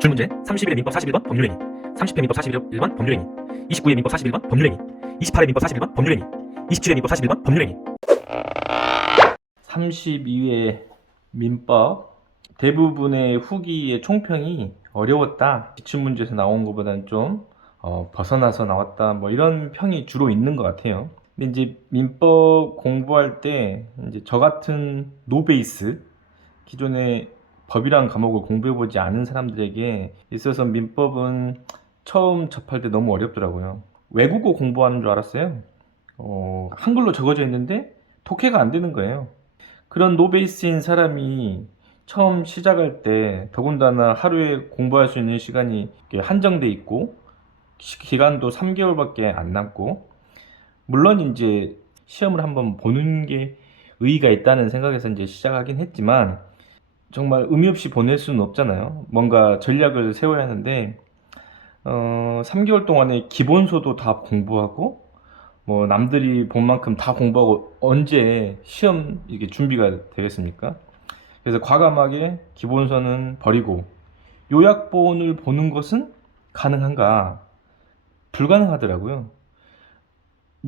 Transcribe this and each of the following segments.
기출문제 30일의 민법 41번 법률행위 30회 민법 41번 법률행위 29의 민법 41번 법률행위 28의 민법 41번 법률행위 27의 민법 41번 법률행위 32회 민법 대부분의 후기의 총평이 어려웠다. 기출문제에서 나온 것보다는 좀 벗어나서 나왔다. 뭐 이런 평이 주로 있는 것 같아요. 근데 이제 민법 공부할 때 이제 저 같은 노베이스 기존에 법이란 과목을 공부해보지 않은 사람들에게 있어서 민법은 처음 접할 때 너무 어렵더라고요. 외국어 공부하는 줄 알았어요. 한글로 적어져 있는데 독해가 안 되는 거예요. 그런 노베이스인 사람이 처음 시작할 때 더군다나 하루에 공부할 수 있는 시간이 한정돼 있고 기간도 3개월밖에 안 남고, 물론 이제 시험을 한번 보는 게 의의가 있다는 생각에서 이제 시작하긴 했지만 정말 의미 없이 보낼 수는 없잖아요. 뭔가 전략을 세워야 하는데 3개월 동안에 기본서도 다 공부하고 뭐 남들이 본 만큼 다 공부하고 언제 시험 이게 준비가 되겠습니까? 그래서 과감하게 기본서는 버리고 요약본을 보는 것은 가능한가? 불가능하더라고요.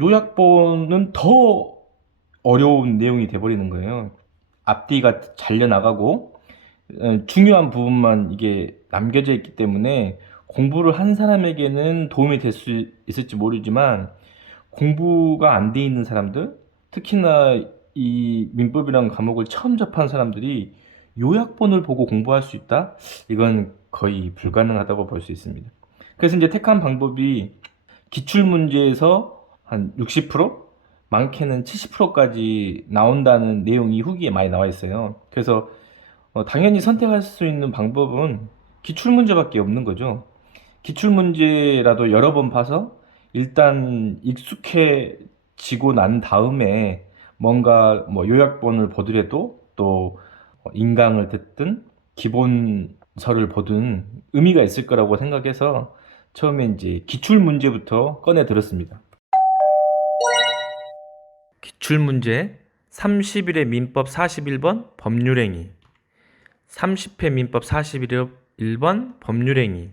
요약본은 더 어려운 내용이 돼버리는 거예요. 앞뒤가 잘려나가고 중요한 부분만 이게 남겨져 있기 때문에 공부를 한 사람에게는 도움이 될 수 있을지 모르지만 공부가 안 돼 있는 사람들, 특히나 이 민법이라는 과목을 처음 접한 사람들이 요약본을 보고 공부할 수 있다? 이건 거의 불가능하다고 볼 수 있습니다. 그래서 이제 택한 방법이 기출문제에서 한 60%? 많게는 70%까지 나온다는 내용이 후기에 많이 나와 있어요. 그래서 당연히 선택할 수 있는 방법은 기출문제밖에 없는 거죠. 기출문제라도 여러 번 봐서 일단 익숙해지고 난 다음에 뭔가 뭐 요약본을 보더라도 또 인강을 듣든 기본서를 보든 의미가 있을 거라고 생각해서 처음에 이제 기출문제부터 꺼내 들었습니다. 기출문제 30일의 민법 41번 법률행위 30회 민법 41번 법률행위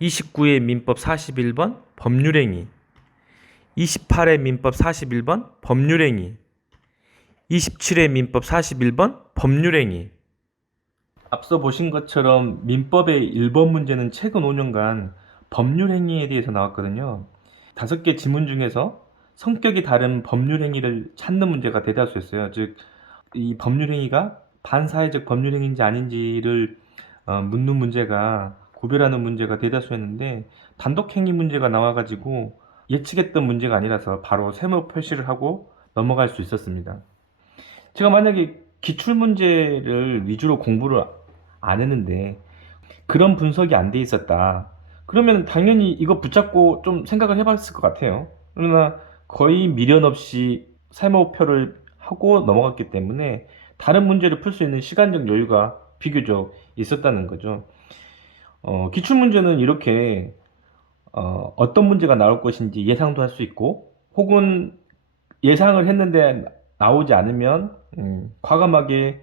29의 민법 41번 법률행위 28의 민법 41번 법률행위 27의 민법 41번 법률행위. 앞서 보신 것처럼 민법의 1번 문제는 최근 5년간 법률 행위에 대해서 나왔거든요. 5개 지문 중에서 성격이 다른 법률 행위를 찾는 문제가 대다수였어요. 즉, 이 법률 행위가 반사회적 법률 행위인지 아닌지를 묻는 문제가, 구별하는 문제가 대다수였는데 단독 행위 문제가 나와가지고 예측했던 문제가 아니라서 바로 세모 표시를 하고 넘어갈 수 있었습니다. 제가 만약에 기출문제를 위주로 공부를 안 했는데 그런 분석이 안 돼 있었다, 그러면 당연히 이거 붙잡고 좀 생각을 해봤을 것 같아요. 그러나 거의 미련 없이 세모표를 하고 넘어갔기 때문에 다른 문제를 풀 수 있는 시간적 여유가 비교적 있었다는 거죠. 기출문제는 이렇게 어떤 문제가 나올 것인지 예상도 할 수 있고, 혹은 예상을 했는데 나오지 않으면 과감하게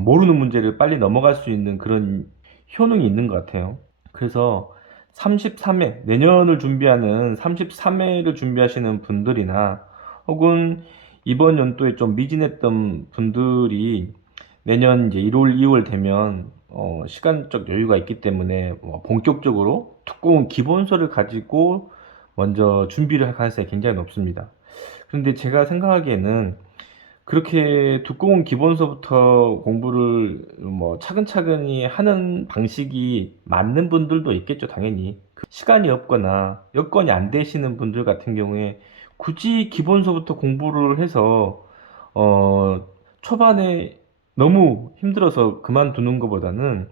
모르는 문제를 빨리 넘어갈 수 있는 그런 효능이 있는 것 같아요. 그래서 33회, 내년을 준비하는 33회를 준비하시는 분들이나 혹은 이번 연도에 좀 미진했던 분들이 내년 이제 1월, 2월 되면 시간적 여유가 있기 때문에 본격적으로 두꺼운 기본서를 가지고 먼저 준비를 할 가능성이 굉장히 높습니다. 그런데 제가 생각하기에는 그렇게 두꺼운 기본서부터 공부를 뭐 차근차근히 하는 방식이 맞는 분들도 있겠죠, 당연히. 시간이 없거나 여건이 안 되시는 분들 같은 경우에 굳이 기본서부터 공부를 해서 초반에 너무 힘들어서 그만두는 것보다는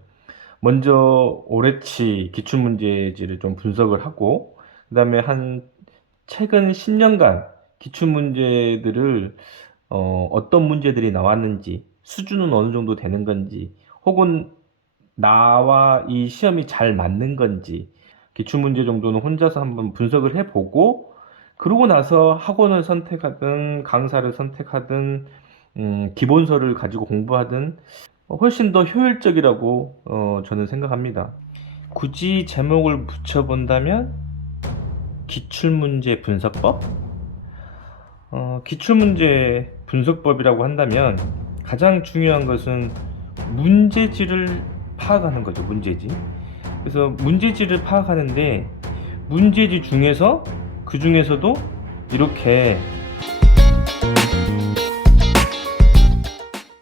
먼저 올해치 기출문제지를 좀 분석을 하고, 그 다음에 한 최근 10년간 기출문제들을 어떤 문제들이 나왔는지, 수준은 어느 정도 되는 건지, 혹은 나와 이 시험이 잘 맞는 건지 기출문제 정도는 혼자서 한번 분석을 해보고, 그러고 나서 학원을 선택하든 강사를 선택하든 기본서를 가지고 공부하든 훨씬 더 효율적이라고 저는 생각합니다. 굳이 제목을 붙여본다면 기출문제 분석법? 기출문제 분석법이라고 한다면 가장 중요한 것은 문제지를 파악하는 거죠. 문제지. 그래서 문제지를 파악하는데 문제지 중에서 그 중에서도 이렇게